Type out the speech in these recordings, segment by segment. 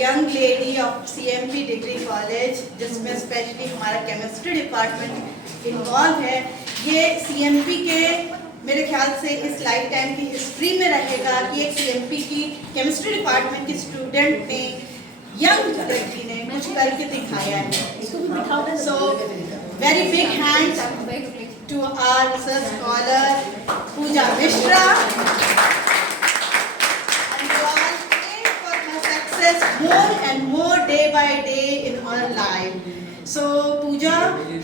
Young lady of CMP degree college, जिसमें specially हमारा chemistry department involve है। ये CMP के मेरे ख्याल से इस लाइफ टाइम की हिस्ट्री में रहेगा कि एक CMP की केमिस्ट्री डिपार्टमेंट की स्टूडेंट ने, यंग लड़की ने कुछ करके दिखाया है। So very big hands to our research scholar Pooja Mishra, and we all pray for her success more and more day by day in her life. So Pooja,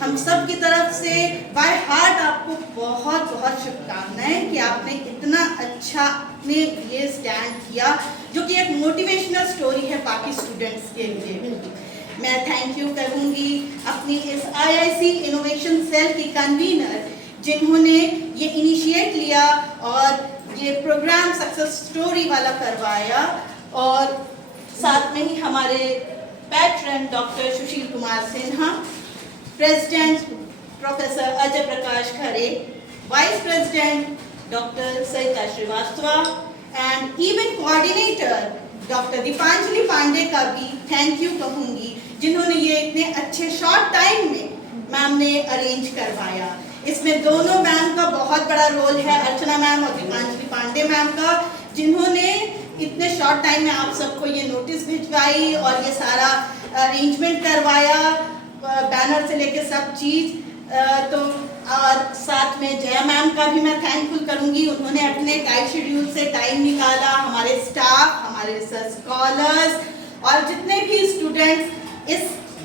हम सब की तरफ से by heart आपको बहुत बहुत शुभकामनाएं कि आपने इतना अच्छा अपने लिए स्टैंड किया, जो कि एक मोटिवेशनल स्टोरी है बाकी स्टूडेंट्स के लिए। मैं थैंक यू करूंगी अपनी इस IIC इनोवेशन सेल की कन्वीनर, जिन्होंने ये इनिशिएट लिया और ये प्रोग्राम सक्सेस स्टोरी वाला करवाया, और साथ में ही हमारे patron doctor Sushil Kumar Sinha, president professor Ajay Prakash Khare, vice president doctor Sarita Srivastava, and event coordinator doctor Deepanjali Pandey का भी थैंक यू कहूंगी, जिन्होंने ये इतने अच्छे शॉर्ट टाइम में मैम ने अरेंज करवाया। इसमें दोनों मैम का बहुत बड़ा रोल है, अर्चना मैम और दीपांजलि पांडे मैम का, जिन्होंने इतने शॉर्ट टाइम में आप सबको ये नोटिस भिजवाई और ये सारा अरेंजमेंट करवाया, बैनर से लेके सब चीज़। तो और साथ में जया मैम का भी मैं थैंकफुल करूंगी, उन्होंने अपने टाइट शेड्यूल से टाइम निकाला, हमारे स्टाफ, हमारे रिसर्च स्कॉलर्स और जितने भी स्टूडेंट्स इस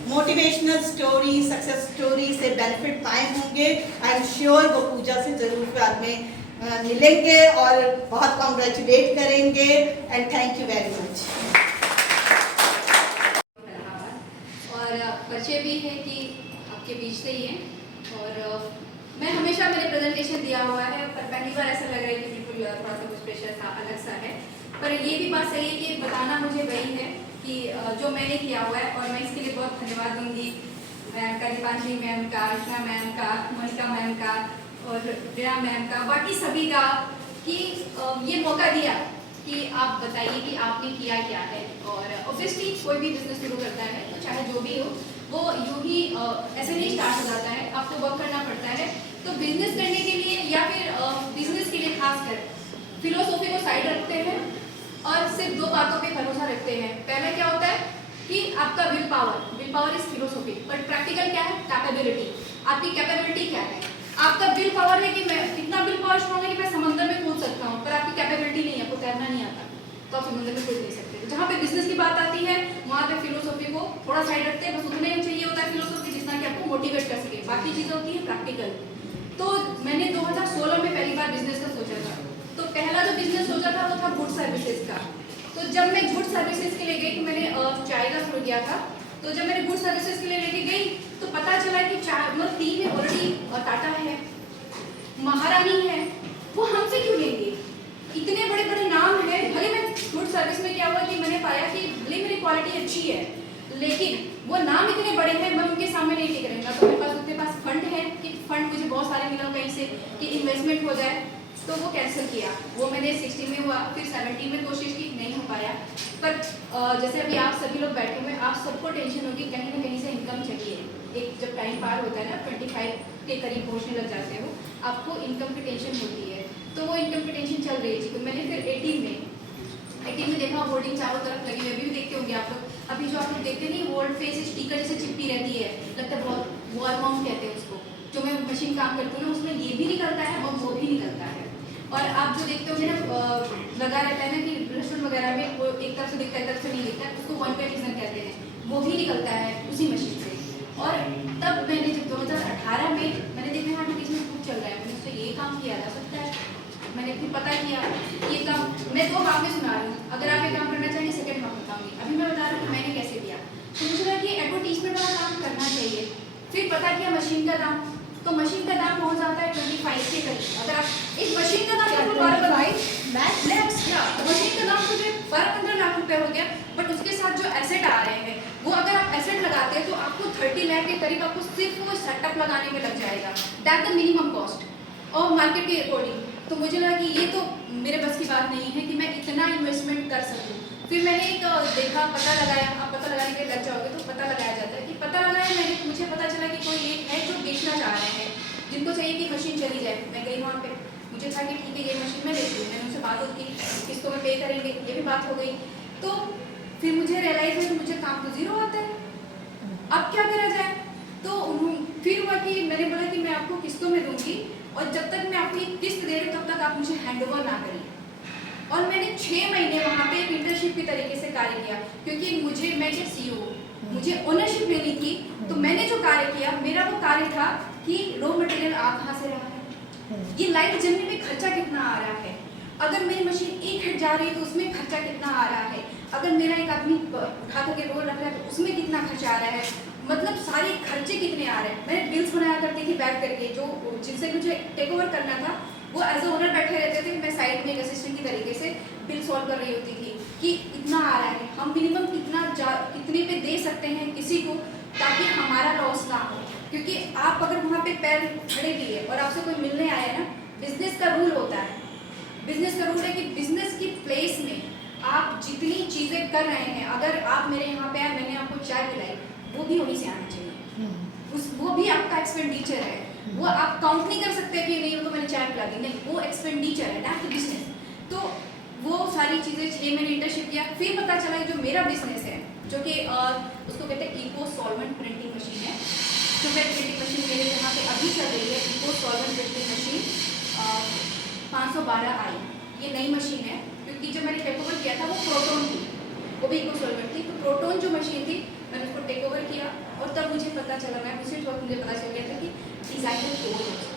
मोटिवेशनल स्टोरी, सक्सेस स्टोरी से बेनिफिट पाए होंगे। आई एम श्योर वो पूजा से जरूर बाद में मिलेंगे और बहुत कॉन्ग्रेचुलेट करेंगे, and thank you very much. और परिचय भी है कि आपके बीच से ही है, और मैं हमेशा मैंने प्रेजेंटेशन दिया हुआ है, पर पहली बार ऐसा लग रहा है कि बिल्कुल थोड़ा सा कुछ स्पेशल था, अलग सा है। पर ये भी बात सही है कि बताना मुझे वही है कि जो मैंने किया हुआ है, और मैं इसके लिए बहुत धन्यवाद दूंगी मैम का, दीपांजलि मैम का, अर्चना मैम का, मोनिका मैम का और जया मैम का, बाकी सभी का, कि ये मौका दिया कि आप बताइए कि आपने किया क्या है। और ऑब्वियसली कोई भी बिजनेस शुरू करता है तो चाहे जो भी हो, वो यूं ही ऐसे नहीं स्टार्ट हो जाता है, आपको वर्क करना पड़ता है। तो बिजनेस करने के लिए या फिर बिजनेस के लिए खासकर फिलोसॉफी को साइड रखते हैं और सिर्फ दो बातों पे भरोसा रखते हैं। पहला क्या होता है कि आपका will power is philosophy, but practical क्या है, कैपेबिलिटी। आपकी कैपेबिलिटी क्या है? आपका विल पावर है कि मैं इतना विल पावर स्ट्रॉन्ग है कि मैं समंदर में कूद सकता हूँ, पर आपकी कैपेबिलिटी नहीं है, आपको तैरना नहीं आता, तो आप समंदर में कूद नहीं सकते। जहाँ पे बिजनेस की बात आती है वहाँ पे फिलोसॉफी को थोड़ा साइड रखते हैं, बस उतने ही चाहिए होता है फिलोसॉफी जितना कि आपको मोटिवेट कर सके, बाकी चीज़ें होती है प्रैक्टिकल। तो मैंने 2016 में पहली बार बिजनेस का सोचा था, तो पहला जो बिजनेस सोचा था वो था गुड सर्विसेज का। तो जब मैं गुड सर्विसेज के लिए गई, तो मैंने चाय का शुरू किया था, तो जब मैंने गुड सर्विसेज के लिए लेके गई तो पता चला कि चाय मतलब टी में ऑलरेडी टाटा है, महारानी है, वो हमसे क्यों लेंगे? इतने बड़े बड़े नाम है। भले मैं गुड सर्विस में क्या हुआ कि मैंने पाया कि भले मेरी क्वालिटी अच्छी है, लेकिन वो नाम इतने बड़े हैं, मैं उनके सामने नहीं टिक रहूँगा। तो मेरे पास उनके पास फंड है कि फंड मुझे बहुत सारे मिला कहीं से कि इन्वेस्टमेंट हो जाए, तो वो कैंसिल किया। वो मैंने 60 में हुआ, फिर 70 में कोशिश की, नहीं हो पाया। पर जैसे अभी आप सभी लोग बैठे हुए, आप सबको टेंशन होगी कहीं ना कहीं से इनकम चाहिए। एक जब टाइम पार होता है ना, 25 के करीब पहुँचने लग जाते हो, आपको इनकम की टेंशन होती है। तो वो इनकम की टेंशन चल रही थी। तो मैंने फिर 18 में देखा होर्डिंग चारों तरफ लगी हुई, अभी भी देखते होंगे आप लोग। अभी जो आप लोग देखते नहीं, वर्ल्ड फेस स्टिकर जैसे चिपकी रहती है, लगता है वॉल माउंट कहते हैं उसको। जो मैं मशीन काम करती हूँ ना, उसमें ये भी निकलता है और वो भी निकलता है। और आप जो देखते होंगे ना, लगा रहता है ना कि रेस्टोरेंट वगैरह में वो एक तरफ से दिखता है, एक तरफ से नहीं दिखता है, उसको वन वे विजन कहते हैं, वो भी निकलता है उसी मशीन से। और तब मैंने जब 2018 में मैंने देखा यहाँ बीच में खूब चल रहा है, मैंने उससे ये काम किया जा सकता है। मैंने फिर पता किया ये काम, मैं 2 हाफ में सुना रही हूँ, अगर आप ये काम करना चाहिए सेकेंड हाफ बताऊँगी। अभी मैं बता रही हूँ कि मैंने कैसे किया। तो मुझे लगा कि एडवर्टीजमेंट वाला काम करना चाहिए। फिर पता किया मशीन का दाम, तो मशीन का दाम पहुँच जाता है 25 के करीब। अगर आप एक मशीन का दाम मशीन का दाम तो 12-15 लाख रुपए हो गया, बट उसके साथ जो एसेट आ रहे हैं, वो अगर आप एसेट लगाते हैं तो आपको 30 लाख के करीब आपको सिर्फ वो सेटअप लगाने में लग जाएगा। दैट द मिनिमम कॉस्ट और मार्केट के अकॉर्डिंग। तो मुझे लगा कि ये तो मेरे बस की बात नहीं है कि मैं इतना इन्वेस्टमेंट कर सकूँ। फिर मैंने एक देखा, पता लगाया। आप पता लगाने के लिए लग जाओगे तो पता लगाया जाता है कि पता लगाया मैंने, मुझे पता चला कि कोई एक है जो बेचना चाह रहे हैं, जिनको चाहिए कि मशीन चली जाए। मैं गई वहाँ पे, मुझे था कि ठीक है ये मशीन मैं लेती हूँ। मैंने उनसे बात की किसको मैं पे करेंगे, ये भी बात हो गई। तो फिर मुझे रियलाइज़ हुआ कि मुझे काम तो ज़ीरो आता है, अब क्या करा जाए। तो फिर हुआ कि मैंने बोला कि मैं आपको किस्तों में दूंगी और जब तक मैं आपको एक किस्त दे रही हूँ तब तक आप मुझे हैंड ओवर ना करें। और मैंने 6 महीने वहाँ पे एक इंटर्नशिप की तरीके से कार्य किया, क्योंकि मुझे, मैं क्या CEO, मुझे ओनरशिप लेनी थी। तो मैंने जो कार्य किया, मेरा वो कार्य था कि रॉ मटेरियल आ कहाँ से रहा है, ये लाइट जलने में खर्चा कितना आ रहा है, अगर मेरी मशीन एक हेड जा रही है तो उसमें खर्चा कितना आ रहा है, अगर मेरा एक आदमी उठा करके रोल रख रहा है तो उसमें कितना खर्चा आ रहा है, मतलब सारे खर्चे कितने आ रहे हैं। मैंने बिल्स बनाया करती थी बैठ करके, जो जिनसे मुझे टेक ओवर करना था वो एज ए ओनर बैठे रहते थे, मैं साइड में एक असिस्टेंट की तरीके से बिल सॉल्व कर रही होती थी कि इतना आ रहा है, हम मिनिमम कितने पे दे सकते हैं किसी को ताकि हमारा लॉस ना हो। क्योंकि आप अगर वहाँ पे पैर खड़े भी है और आपसे कोई मिलने आया ना, बिजनेस का रूल होता है, बिजनेस का रूल है कि बिजनेस की प्लेस में आप जितनी चीज़ें कर रहे हैं, अगर आप मेरे यहाँ पे आए, मैंने आपको चाय पिलाई, वो भी वहीं से आना चाहिए, वो भी आपका एक्सपेंडिचर है। वो आप काउंट नहीं कर सकते कि नहीं वो तो मैंने चाय पिला दी, नहीं, वो एक्सपेंडिचर है ना कि बिजनेस। तो वो सारी चीज़ें 6 महीने इंटर्नशिप किया। फिर पता चला कि जो मेरा बिजनेस है, जो कि उसको कहते हैं इको सॉल्वेंट प्रिंटिंग मशीन है, जो मैं प्रिंटिंग मशीन मेरे यहाँ पे अभी चल रही है, इको सॉल्वेंट प्रिंटिंग मशीन 512 आई, ये नई मशीन है। क्योंकि जब मैंने टेक ओवर किया था वो प्रोटोन थी, वो भी इको सॉल्वेंट थी। तो प्रोटोन जो मशीन थी मैंने उसको टेक ओवर किया और तब मुझे पता चला, मैं रिसर्च वक्त मुझे पता चल गया था कि डिज़ाइनर क्यों होता है।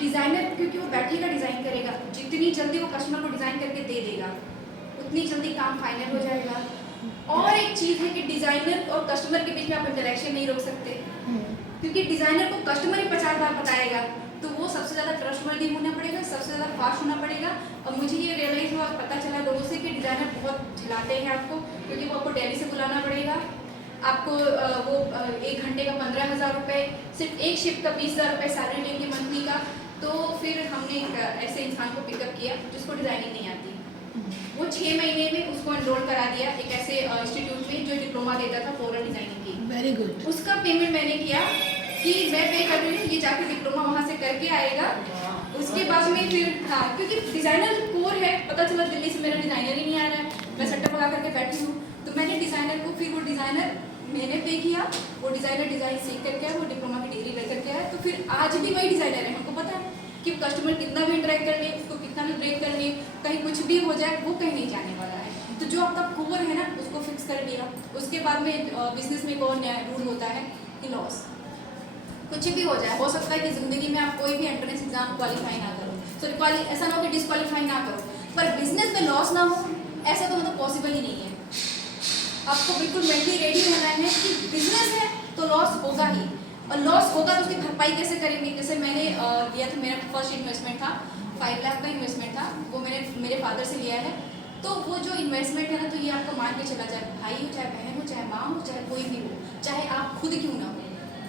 डिज़ाइनर क्योंकि वो बैठेगा डिज़ाइन करेगा, जितनी जल्दी वो कस्टमर को डिज़ाइन करके दे देगा उतनी जल्दी काम फाइनल हो जाएगा। और एक चीज़ है कि डिज़ाइनर और कस्टमर के बीच में आप इंटरेक्शन नहीं रोक सकते, क्योंकि डिज़ाइनर को कस्टमर ही 50 बार बताएगा तो वो सबसे ज़्यादा ट्रस्टवर्दी होना पड़ेगा, सबसे ज़्यादा फास्ट होना पड़ेगा। और मुझे ये रियलाइज़ हुआ, पता चला लोगों से कि डिज़ाइनर बहुत झिलाते हैं आपको, क्योंकि वो आपको दिल्ली से बुलाना पड़ेगा, आपको वो 1 घंटे का 15,000 रुपये, सिर्फ एक शिफ्ट का 20,000 रुपये सैलरी लेंगे मंथली का। तो फिर हमने एक ऐसे इंसान को पिकअप किया जिसको डिज़ाइनिंग नहीं आती, वो 6 महीने में उसको एनरोल करा दिया एक ऐसे इंस्टीट्यूट में जो डिप्लोमा देता था फ्लोरल डिज़ाइनिंग की। Very good. उसका पेमेंट मैंने किया कि मैं पे कर रही हूँ, ये जाके डिप्लोमा वहाँ से करके आएगा। उसके बाद में फिर हाँ, क्योंकि डिज़ाइनर कोर है, पता चला दिल्ली से मेरा डिज़ाइनर ही नहीं आ रहा है, मैं सेटअप लगा करके बैठी हूँ। तो मैंने डिज़ाइनर को, फिर वो डिज़ाइनर मैंने पे किया, वो डिज़ाइनर डिज़ाइन सीख करके आया, वो डिप्लोमा की डिग्री लेकर के आया। तो फिर आज भी वही डिज़ाइनर है, हमको पता है कि कस्टमर कितना भी इंटरेक्ट कर ले, उसको कितना भी ब्रेक कर ले, कहीं कुछ भी हो जाए, वो कहीं नहीं जाने वाला है। तो जो आपका कोर है ना, उसको फिक्स कर लिया। उसके बाद में बिजनेस में एक और नया रूल होता है कि लॉस, कुछ भी हो जाए, हो सकता है कि ज़िंदगी में आप कोई भी एंट्रेंस एग्जाम क्वालिफाई ना करो, सॉरी ऐसा ना हो कि डिसक्वालीफाई ना करो, पर बिजनेस में लॉस ना हो, ऐसा तो मतलब पॉसिबल ही नहीं है। आपको बिल्कुल मेंटली रेडी होना है कि बिजनेस है तो लॉस होगा ही, और लॉस होगा तो उसकी भरपाई कैसे करेंगे। जैसे मैंने लिया था, मेरा फर्स्ट इन्वेस्टमेंट था 5 लाख का इन्वेस्टमेंट था, वो मैंने मेरे फादर से लिया है। तो वो जो इन्वेस्टमेंट है ना, तो ये आपको मान के चला जाए, भाई हो चाहे बहन हो चाहे माँ हो चाहे कोई भी हो, चाहे आप खुद क्यों ना हो,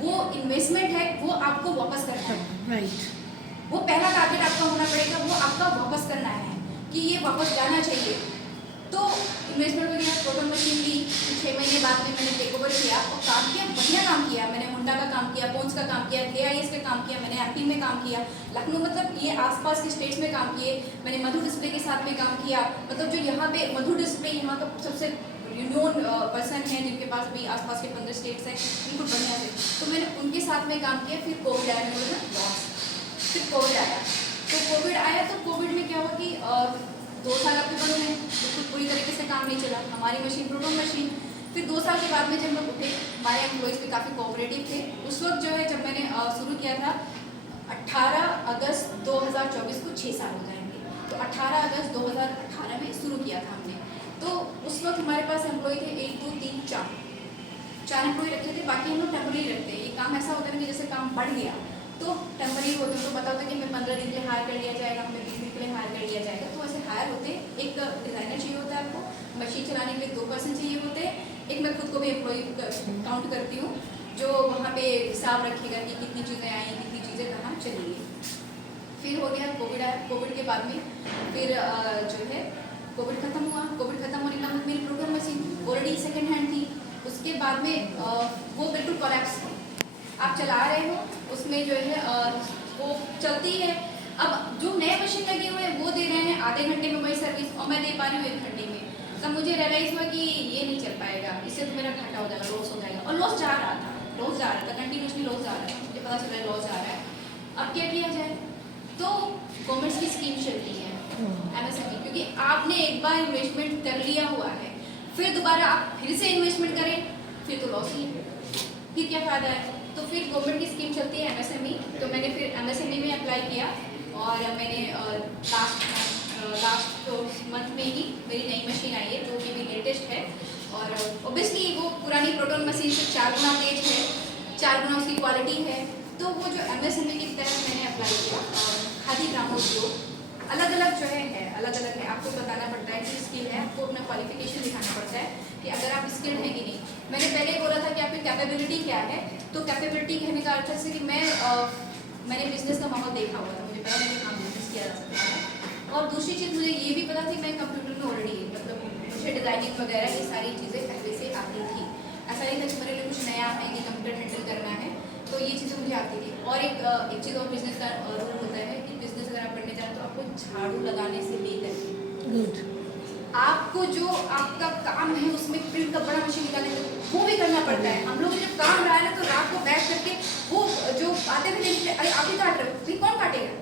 वो इन्वेस्टमेंट है, वो आपको वापस करना है। राइट। वो पहला टारगेट आपका होना पड़ेगा, वो आपका वापस करना है कि ये वापस जाना चाहिए। तो इन्वेस्टमेंट में गया, प्रोटोन मशीन ली, 6 महीने बाद में मैंने टेक ओवर किया और काम किया, बढ़िया काम किया। मैंने होंडा का काम किया, पोन्स का काम किया, AIS का काम किया, मैंने MP में काम किया, लखनऊ मतलब ये आसपास के स्टेट्स में काम किए। मैंने मधु डिस्प्ले के साथ में काम किया, मतलब जो यहाँ पे मधु डिस्प्ले यहाँ का सबसे रिनोन पर्सन है, जिनके पास भी आसपास के 15 स्टेट्स हैं, बिल्कुल बढ़िया है। तो मैंने उनके साथ में काम किया। फिर कोविड आया, मैंने बोला लॉस। फिर कोविड आया, तो कोविड में क्या हुआ कि 2 साल आपके बंद हैं, बिल्कुल पूरी तरीके से काम नहीं चला, हमारी मशीन प्रोटोन मशीन। फिर 2 साल के बाद में जब हम उठे, हमारे एम्प्लॉयज़ भी काफ़ी कोऑपरेटिव थे। उस वक्त जो है, जब मैंने शुरू किया था 18 अगस्त 2024 को 6 साल हो जाएंगे, तो 18 अगस्त 2018 में शुरू किया था हमने। तो उस वक्त हमारे पास एम्प्लॉय थे 1 2 3 4 एम्प्लॉय रखे थे, बाकी हम लोग टेम्पररी रखते हैं। ये काम ऐसा होता है कि जैसे काम बढ़ गया तो टेम्पररी होते हैं, तो पता होता है कि हमें 15 दिन के लिए हायर कर लिया जाएगा, हमें 20 दिन के लिए हायर कर लिया जाएगा। तो ऐसे हायर होते हैं। एक डिज़ाइनर चाहिए होता है आपको, मशीन चलाने के लिए 2 पर्सन चाहिए होते हैं, एक मैं खुद को भी एम्प्लॉय काउंट करती हूँ जो वहाँ पे हिसाब रखेगा कि कितनी चीज़ें आई, कितनी चीज़ें कहाँ चली गई। फिर हो गया कोविड आया, कोविड के बाद में फिर जो है कोविड खत्म हुआ, कोविड खत्म होने के बाद मेरी proton machine already second hand थी, उसके बाद में वो बिल्कुल कोलैप्स थी। आप चला रहे हो उसमें जो है वो चलती है। अब जो नए मशीन लगे हुए हैं वो दे रहे हैं आधे घंटे में वही सर्विस, और मैं दे पा रही हूँ 1 घंटे में। तब मुझे रियलाइज़ हुआ कि ये नहीं चल पाएगा, इससे तो मेरा घाटा हो जाएगा, लॉस हो जाएगा। और लॉस जा रहा था, कंटिन्यूसली लॉस जा रहा था, मुझे पता चला लॉस जा रहा है। अब क्या किया जाए? तो गवर्नमेंट की स्कीम चलती है MSME, क्योंकि आपने एक बार इन्वेस्टमेंट कर लिया हुआ है, फिर दोबारा आप फिर से इन्वेस्टमेंट करें, फिर तो लॉस ही है, फिर क्या फ़ायदा है? तो फिर गवर्नमेंट की स्कीम चलती है MSME, तो मैंने फिर MSME में अप्लाई किया, और मैंने लास्ट मंथ में ही मेरी नई मशीन आई है जो कि भी लेटेस्ट है। और ओबियसली वो पुरानी प्रोटोन मशीन से 4 गुना तेज है, 4 गुना उसकी क्वालिटी है। तो वो जो MSME के तहत मैंने अप्लाई किया, और खादी ग्रामोद्योग अलग अलग जो है अलग अलग है। आपको बताना पड़ता है कि स्किल है, आपको अपना क्वालिफिकेशन दिखाना पड़ता है कि अगर आप स्किल्ड हैं कि नहीं। मैंने पहले बोला था कि आपकी कैपेबिलिटी क्या है, तो कैपेबिलिटी कहने का अर्थ है कि मैंने बिजनेस का माहौल देखा हुआ था, मुझे पहले काम बिजनेस किया जा सकता है। और दूसरी चीज़ मुझे ये भी पता थी मैं कंप्यूटर में ऑलरेडी मतलब मुझे डिज़ाइनिंग वगैरह ये सारी चीज़ें पहले से आती थी। ऐसा नहीं था कि मेरे लिए कुछ नया है कि कंप्यूटर हैंडल करना है, तो ये चीज़ें मुझे आती थी। और एक चीज़ और बिजनेस का रूल होता है कि बिजनेस अगर आप करने जाए तो आपको झाड़ू लगाने से लेकर आपको जो आपका काम है उसमें प्रिंट का बड़ा मशीन निकालने वो भी करना पड़ता है। हम लोग जब काम रहा है ना तो रात को बैठ करके वो जो आते थे देखते अरे आप ही काट रहे हो, फिर कौन काटेगा?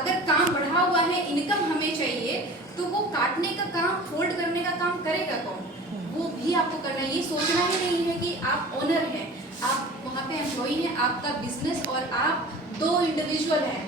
अगर काम बढ़ा हुआ है, इनकम हमें चाहिए, तो वो काटने का काम, फोल्ड करने का काम करेगा कौन? वो भी आपको करना है। ये सोचना ही नहीं है कि आप ओनर हैं, आप वहाँ पे एम्प्लॉई हैं, आपका बिजनेस और आप 2 इंडिविजुअल हैं।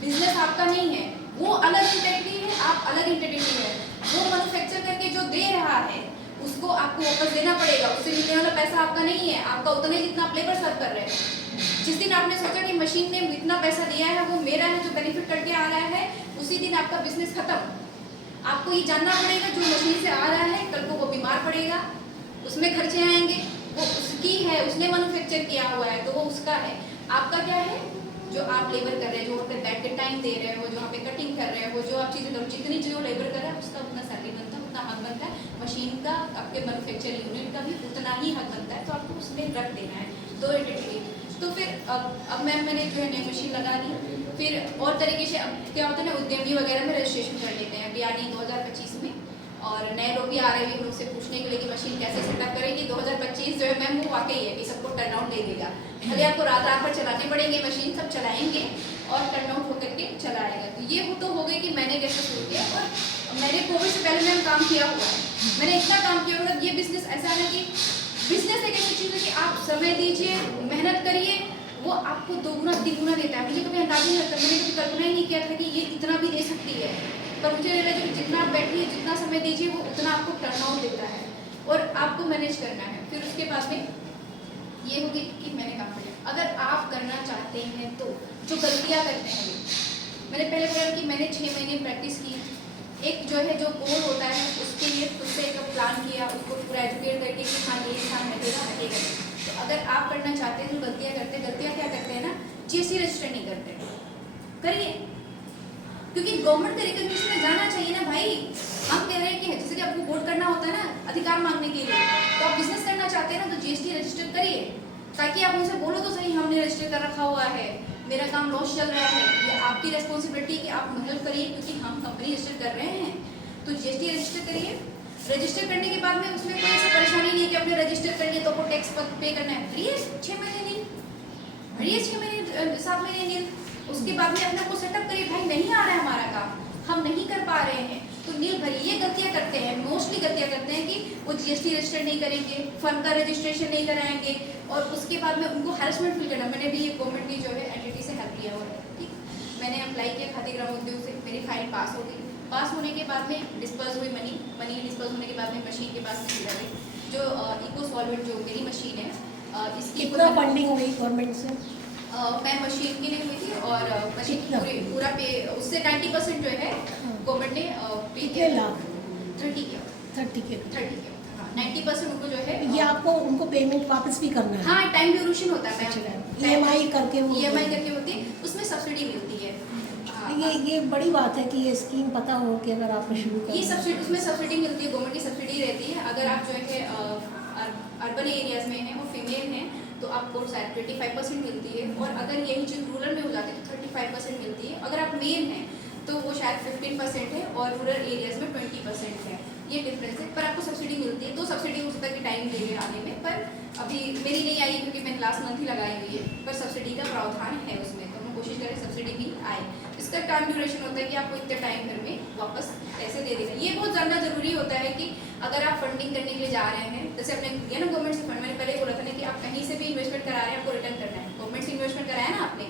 बिजनेस आपका नहीं है, वो अलग एंटिटी है, आप अलग एंटिटी है। वो मैन्युफैक्चर करके जो दे रहा है उसको आपको वापस देना पड़ेगा, उससे मिलने वाला पैसा आपका नहीं है, आपका उतना ही जितना आप लेबर सर्व कर रहे हैं। जिस दिन आपने सोचा कि मशीन ने इतना पैसा दिया है वो मेरा है, जो बेनिफिट करके आ रहा है, उसी दिन आपका बिजनेस खत्म। आपको ये जानना पड़ेगा जो मशीन से आ रहा है कल को वो बीमार पड़ेगा, उसमें खर्चे आएंगे, वो उसकी है, उसने मैन्युफैक्चर किया हुआ है तो वो उसका है। आपका क्या है? जो आप लेबर कर रहे हैं, जो वहाँ पे बैठ के टाइम दे रहे हो, जो वहाँ पे कटिंग कर रहे हो, जो आप चीज़ें जितनी जो लेबर कर रहा है उसका उतना सैलरी बनता है, उतना हक बनता है। मशीन का, आपके मैन्युफैक्चर यूनिट का भी उतना ही हक बनता है, तो आपको उसमें रख देना है 2 एंटिटी। तो फिर अब मैंने जो है नई मशीन लगा ली। फिर और तरीके से अब क्या होता है ना, उद्यमी वगैरह में रजिस्ट्रेशन कर लेते हैं यानी 2025 में, और नए लोग भी आ रहे हैं हम लोग से पूछने के लिए कि मशीन कैसे सेटअप करेंगे। 2025 जो है मैम वो वाकई है कि सबको टर्नआउट दे देगा, भले आपको रात रात भर चलाने पड़ेंगे, मशीन सब चलाएंगे और टर्नआउट होकर के चला आएगा। तो ये तो हो गई कि मैंने कैसे शुरू किया, और मैंने कोविड से पहले मैंने काम किया हुआ है, मैंने इतना काम किया। मतलब ये बिजनेस ऐसा है कि बिजनेस एक ऐसी चीज़ है कि आप समय दीजिए, मेहनत करिए, वो आपको 2 गुना 3 गुना देता है। मुझे कभी अंदाजा नहीं लगता, मैंने कभी कल्पना ही नहीं किया था कि ये इतना भी दे सकती है, पर मुझे लगा कि जितना आप बैठिए, जितना समय दीजिए, वो उतना आपको टर्नआउट देता है और आपको मैनेज करना है। फिर उसके बाद में ये होगी कि मैंने काम किया। अगर आप करना चाहते हैं तो जो गलतियाँ करते हैं, मैंने पहले बोला कि मैंने 6 महीने प्रैक्टिस की, एक जो है जो गोल होता है उसके लिए खुद से एक प्लान किया, उसको पूरा एजुकेट करके कि हाँ ये इंसान हटेगा। तो अगर आप करना चाहते हैं तो गलतियाँ क्या करते हैं ना, GST रजिस्टर नहीं करते, करिए, क्योंकि गवर्नमेंट के रिकॉग्निशन में जाना चाहिए ना भाई। हम कह रहे हैं कि जैसे कि आपको वोट करना होता है ना अधिकार मांगने के लिए, तो आप बिजनेस करना चाहते हैं ना तो GST रजिस्टर करिए, ताकि आप उनसे बोलो तो सही हमने रजिस्टर कर रखा हुआ है, मेरा काम लॉस चल रहा है, ये आपकी रिस्पॉन्सिबिलिटी कि आप हेल्प करिए, क्योंकि हम कंपनी रजिस्टर कर रहे हैं। तो GST रजिस्टर करिए। रजिस्टर करने के बाद में उसमें कोई ऐसी परेशानी नहीं है कि आपने रजिस्टर कर लिया तो आपको टैक्स पे करना है, भरिए 6 महीने नील, भरिए 6 महीने 7 महीने नील। उसके बाद में अपने को सेटअप करिए, भाई नहीं आ रहा है हमारा काम, हम नहीं कर पा रहे हैं तो नील भरिए। ये गलतियाँ करते हैं, मोस्टली गलतियाँ करते हैं कि वो GST रजिस्टर नहीं करेंगे, फंड का रजिस्ट्रेशन नहीं कराएंगे, और उसके बाद में उनको हैरेसमेंट फील करना। मैंने भी ये गवर्नमेंट की जो है एंटिटी से हेल्प लिया हुआ है, ठीक। मैंने अप्लाई किया खादी ग्रामोद्योग से, मेरी फाइल पास हो गई। पास होने के बाद में डिस्पर्स हुई मनी डिस्पर्स होने के बाद में मशीन के पास में मिला गई जो इको सॉल्वेंट जो मेरी मशीन है, इसकी कितना फंडिंग हुई गवर्नमेंट से? मैं मशीन के लिए हुई थी, और मशीन पूरा पे उससे 90% जो है गवर्नमेंट ने पे कितने लाख? 30 किया 30 के। 90% उनको जो है ये आपको उनको पेमेंट वापस भी करना है? हाँ, टाइम ड्यूरेशन होता है, EMI करके EMI करके होती है, उसमें सब्सिडी मिलती है। हाँ, ये बड़ी बात है कि ये स्कीम पता हो कि अगर आपको शुरू करना ये है। सब्सिडी, उसमें सब्सिडी मिलती है, गवर्नमेंट की सब्सिडी रहती है। अगर आप जो है अर्बन एरियाज में हैं और फीमेल हैं तो आपको शायद 25% मिलती है, और अगर यही चीज़ रूरल में हो जाती है तो 35% मिलती है। अगर आप मेल हैं तो वो शायद 15% है और रूरल एरियाज में 20% है। ये डिफरेंस है, पर आपको सब्सिडी मिलती है। तो सब्सिडी हो सकता है कि टाइम लेंगे आने में, पर अभी मेरी नहीं आई क्योंकि मैंने लास्ट मंथ ही लगाई हुई है, पर सब्सिडी का प्रावधान है उसमें, तो हम कोशिश करें सब्सिडी भी आए। इसका टाइम ड्यूरेशन होता है कि आपको इतने टाइम भर में वापस पैसे दे देगा। ये बहुत जानना जरूरी होता है कि अगर आप फंडिंग करने के लिए जा रहे हैं, जैसे आपने किया ना गवर्नमेंट से फंड, मैंने पहले बोला था ना कि आप कहीं से भी इन्वेस्टमेंट करा रहे हैं आपको रिटर्न करना है। गवर्नमेंट से इन्वेस्टमेंट कराया ना आपने,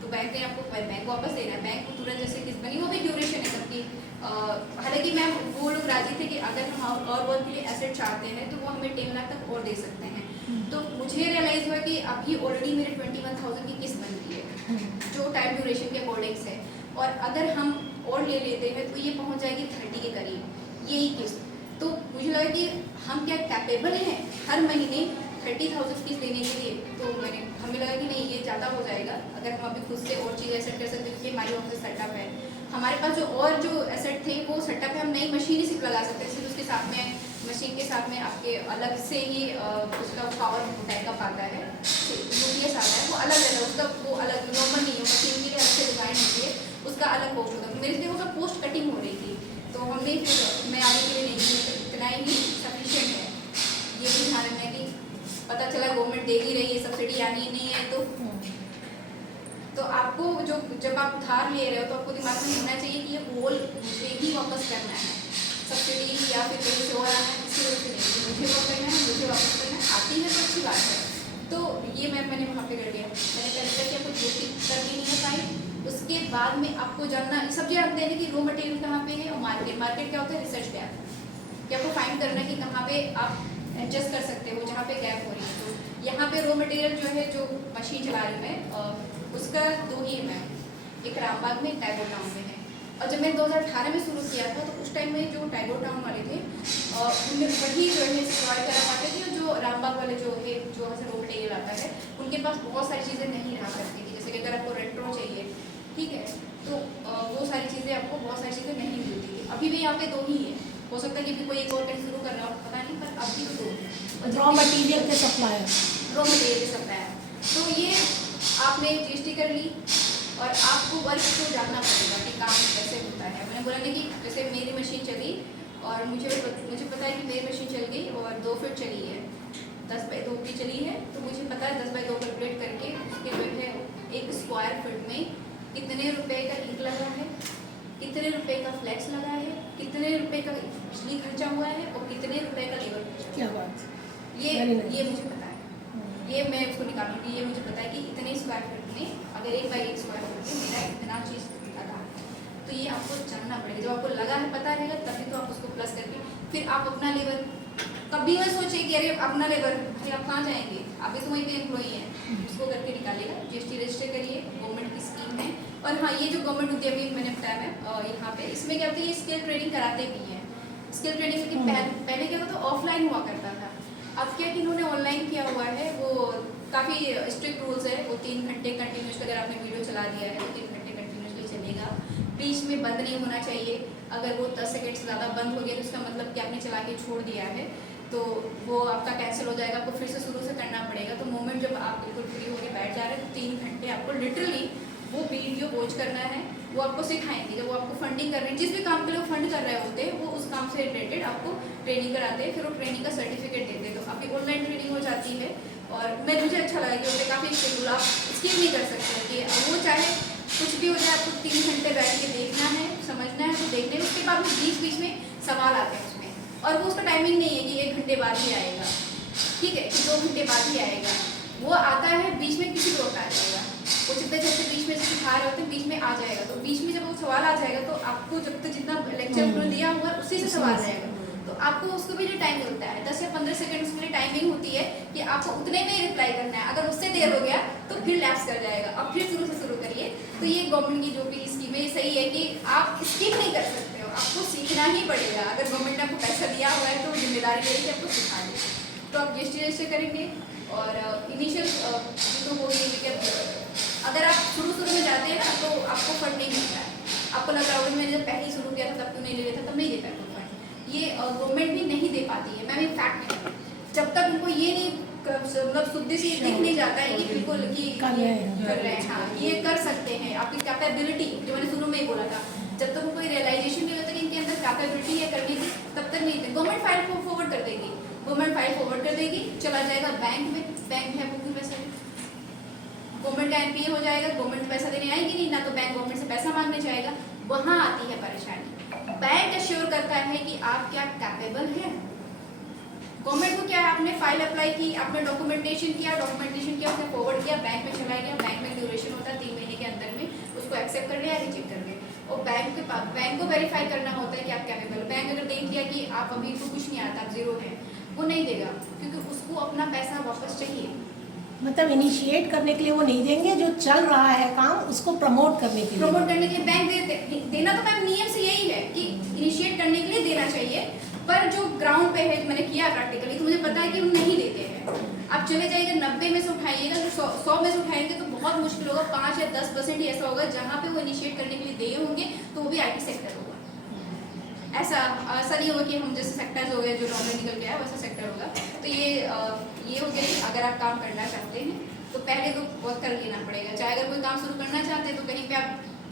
तो बैंक ने आपको बैंक वापस देना है। बैंक को तुरंत जैसे किस्त बनी, वो भी ड्यूरेशन है सबकी। हालांकि मैम वो लोग राजी थे कि अगर हम और वर्क के लिए एसेट चाहते हैं तो वो हमें 10 लाख तक और दे सकते हैं। तो मुझे रियलाइज हुआ कि अभी ऑलरेडी मेरे 21,000 की किस्त बन गई है जो टाइम ड्यूरेशन के अकॉर्डिंग है, और अगर हम और ले लेते हैं तो ये पहुंच जाएगी 30 के करीब यही किस्त। तो मुझे लगा कि हम क्या कैपेबल हैं हर महीने 30,000 किस्त देने के लिए। तो हमें लगा कि नहीं, ये ज़्यादा हो जाएगा अगर हम अभी खुद से और चीज़ें एसेट कर सकते हैं, क्योंकि हमारी ऑफिस सेटअप है, हमारे पास जो एसेट थे वो सेटअप है, हम नई मशीन ही सिर्फ लगा सकते हैं। सिर्फ उसके साथ में मशीन के साथ में आपके अलग से ही उसका पावर बैकअप आता है, यूपीएस आता है, वो अलग है, उसका वो अलग नॉर्मल नहीं है, मशीन के लिए अलग से डिज़ाइन होती है, उसका अलग पोस्ट होता है। मेरे लिए उसका पोस्ट कटिंग हो रही थी, तो हमने फिर मैं आगे के लिए नहीं, इतना ही सफिशिएंट है। ये भी ध्यान रखना है कि पता चला गवर्नमेंट दे ही रही है, सब्सिडी आनी नहीं है, तो आपको जब आप उधार ले रहे हो तो आपको दिमाग में होना चाहिए कि ये होल मुझे ही वापस करना है, सब्सिडी या फिर कहीं से और आना है, किसी वजह से नहीं, मुझे वापस करना है, मुझे वापस करना है। आती है तो अच्छी बात है। तो ये मैंने वहाँ पे कर लिया। मैंने पहले तक कि आपको दोस्ती करनी नहीं है पाई, उसके बाद में आपको जानना सब चीज़ जानते हैं कि रॉ मटेरियल कहाँ पे है, और मार्केट क्या होता है, रिसर्च गैप, कि आपको फाइंड करना है कि कहाँ पे आप एडजस्ट कर सकते हो, जहाँ पे गैप हो रही है। तो यहाँ पे रॉ मटेरियल जो है, जो मशीन चला रही मैं, उसका 2 ही है, एक रामबाग में, एक टैगोर टाउन में है। और जब मैंने 2018 में शुरू किया था तो उस टाइम में जो टैगोर टाउन वाले थे उनमें वही जो है प्रोवाइड करा पाते थे, जो रामबाग वाले जो है, जो वहाँ से रॉ मटेरियल आता है, उनके पास बहुत सारी चीज़ें नहीं रहा करती थी। जैसे कि अगर आपको रेट्रो चाहिए, ठीक है, तो वो सारी चीज़ें आपको बहुत सारी चीज़ें नहीं मिलती थी। अभी भी यहाँ पे 2 ही है, हो सकता है कि भी कोई एक और कहीं शुरू कर रहा हो, पता नहीं, पर अभी तो 2 है। रॉ मटेरियल के सप्लायर, रॉ मटेरियल के सप्लायर, तो ये आपने जीएसटी कर ली और आपको वर्क को जानना पड़ेगा कि काम कैसे होता है। मैंने बोला नहीं कि जैसे मेरी मशीन चली और मुझे पता है कि मेरी मशीन चल गई और 2 फीट चली है, 10x2 की चली है, तो मुझे पता है 10x2 कैलकुलेट करके उसके जो है 1 स्क्वायर फीट में कितने रुपए का इंक लगा है, कितने रुपए का फ्लैक्स लगा है, कितने रुपए का बिजली खर्चा हुआ है और कितने रुपए का लेबर खर्चा। क्या बात, ये मुझे पता है, ये मैं उसको निकालूंगी। ये मुझे पता है कि इतने स्क्वायर फीट में अगर 1x1 स्क्वायर फीट में मेरा इतना चीज़ लगा है, तो ये आपको जानना पड़ेगा। जब आपको लगा है, पता रहेगा, तभी तो आप उसको प्लस करके फिर आप अपना लेबर, कभी मत सोचिए कि अरे अपना लेबर, अरे आप कहाँ जाएंगे, अभी तो वहीं पे एम्प्लॉई हैं, उसको करके निकालिएगा, जीएसटी रजिस्टर करिए, गवर्नमेंट की स्कीम है। और हाँ, ये जो गवर्नमेंट उद्यमी मैंने बताया मैं यहाँ पे, इसमें क्या होता है, ये स्किल ट्रेनिंग कराते भी हैं। स्किल ट्रेनिंग की पहले क्या होता, ऑफलाइन हुआ करता था, अब क्या कि इन्होंने ऑनलाइन किया हुआ है। वो काफ़ी स्ट्रिक्ट रूल्स है, वो 3 घंटे कंटिन्यूस, अगर आपने वीडियो चला दिया है तो 3 घंटे कंटिन्यूसली चलेगा, बीच में बंद नहीं होना चाहिए। अगर वो 10 सेकेंड से ज़्यादा बंद हो गया तो उसका मतलब कि आपने चला के छोड़ दिया है, तो वो आपका कैंसिल हो जाएगा, आपको फिर से शुरू से करना पड़ेगा। तो मोमेंट जब आप बिल्कुल फ्री होकर बैठ जा रहे हैं तो 3 घंटे आपको लिटरली वो वीडियो वॉच करना है, वो आपको सिखाएंगे। जब वो आपको फंडिंग कर रहे हैं, जिस भी काम के लिए वो फंड कर रहे होते हैं, वो उस काम से रिलेटेड आपको ट्रेनिंग कराते हैं, फिर वो ट्रेनिंग का सर्टिफिकेट देते हैं। तो अभी ऑनलाइन ट्रेनिंग हो जाती है, और मुझे अच्छा लगा कि उससे काफ़ी स्किल, आप स्किप नहीं कर सकते कि वो चाहे कुछ भी हो जाए, आपको 3 घंटे बैठ के देखना है, समझना है, तो देखने में उसके बाद बीच में सवाल आते हैं उसमें, और वो उसका टाइमिंग नहीं है कि 1 घंटे बाद ही आएगा, ठीक है, कि 2 घंटे बाद ही आएगा, वो आता है बीच में, किसी वक्त आ जाएगा। वो जितने जैसे बीच में सिखा रहे होते हैं, बीच में आ जाएगा, तो बीच में जब वो सवाल आ जाएगा तो आपको जब तक जितना लेक्चर उन्होंने दिया हुआ है उसी से सवाल रहेगा, तो आपको उसको भी जो टाइम मिलता है 10 या 15 सेकंड उसके लिए टाइमिंग होती है कि आपको उतने में ही रिप्लाई करना है। अगर उससे देर हो गया तो फिर लैप्स कर जाएगा, अब फिर शुरू से शुरू करिए। तो ये गवर्नमेंट की जो भी स्कीम है सही है कि आप स्किप नहीं कर सकते हो, आपको सीखना ही पड़ेगा। अगर गवर्नमेंट ने आपको पैसा दिया हुआ है तो जिम्मेदारी रहेगी आपको सिखा देगी। तो आप जीएसटी रजिस्टर करेंगे, और इनिशियल तो वो ये कि अगर आप शुरू में जाते हैं ना तो आपको फंड नहीं मिलता है, आपको लग रहा होगा कि मैंने जब पहले ही शुरू किया था तब क्यों नहीं ले लिया था, तब नहीं देता है फंड। ये गवर्नमेंट भी नहीं दे पाती है, मैम ये फैक्ट है। जब तक उनको ये नहीं मतलब शुद्धि से दिख नहीं जाता है कि बिल्कुल कि कर रहे हैं, हाँ ये कर सकते हैं, आपकी कैपेबिलिटी जो मैंने शुरू में ही बोला था, जब तक उनको रियलाइजेशन नहीं होता कि इनके अंदर कैपेबिलिटी है करने की, तब तक नहीं। गवर्नमेंट फाइल को फॉरवर्ड कर देगी, गवर्नमेंट फाइल फॉरवर्ड कर देगी, चला जाएगा बैंक में, बैंक है वो भी पैसा, गवर्नमेंट का एनपीए हो जाएगा, गवर्नमेंट पैसा देने आएगी नहीं, ना तो बैंक गवर्नमेंट से पैसा मांगने जाएगा। वहाँ आती है परेशानी। बैंक एश्योर करता है कि आप क्या कैपेबल हैं। गवर्नमेंट को क्या है, आपने फाइल अप्लाई की, आपने डॉक्यूमेंटेशन किया, उसने फॉरवर्ड किया, बैंक में चला गया, बैंक में ड्यूरेशन होता है 3 महीने के अंदर में, उसको एक्सेप्ट कर लिया, रिजेक्ट कर लिया। और बैंक को वेरीफाई करना होता है कि आप कैपेबल हो। बैंक अगर देख लिया कि आप अभी को कुछ नहीं आता, आप जीरो हैं, वो नहीं देगा, क्योंकि उसको अपना पैसा वापस चाहिए। मतलब इनिशिएट करने के लिए वो नहीं देंगे, जो चल रहा है काम उसको प्रमोट करने के लिए। प्रमोट करने के लिए बैंक देना तो मैम नियम से यही है कि इनिशिएट करने के लिए देना चाहिए, पर जो ग्राउंड पे है, जो मैंने किया प्रैक्टिकली, तो मुझे पता है कि वो नहीं देते हैं। आप चले जाइएगा 90 में से उठाइएगा, तो 100 में से उठाएंगे तो बहुत मुश्किल होगा, 5 या 10% ही ऐसा होगा जहाँ पे वो इनिशिएट करने के लिए दिए होंगे, तो वो भी IT सेक्टर होगा। ऐसा नहीं होगा कि हम जैसे सेक्टर्स हो गए जो नॉर्मल निकल गया है वैसा सेक्टर होगा। तो ये हो गया कि अगर आप काम करना चाहते हैं तो पहले तो बहुत कर लेना पड़ेगा। चाहे अगर कोई काम शुरू करना चाहते हैं तो कहीं पे आप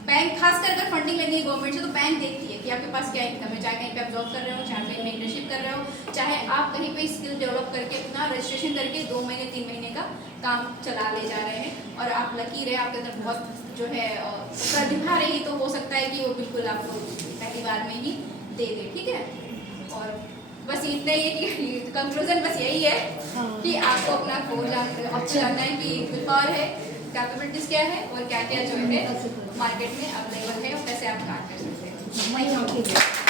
बैंक, खासकर अगर फंडिंग लेनी है गवर्नमेंट से, तो बैंक देखती है कि आपके पास क्या इनकम है, चाहे कहीं पे आप जॉब कर रहे हो, चाहे कहीं पे इंटर्नशिप कर रहे हो, चाहे आप कहीं पे स्किल डेवलप करके अपना रजिस्ट्रेशन करके 2 महीने 3 महीने का काम चला ले जा रहे हैं और आप लकी रहे, आपके अंदर बहुत जो है प्रतिभा रही, तो हो सकता है कि वो बिल्कुल आपको पहली बार में ही दे दे, ठीक है। और बस इतना ही है कि कंक्लूजन बस यही है कि आपको अपना गोल जानना है कि विल पावर है, कैपेबिलिटीज क्या है और क्या क्या जो है मार्केट में अवेलेबल है और कैसे आप काम कर सकते हैं।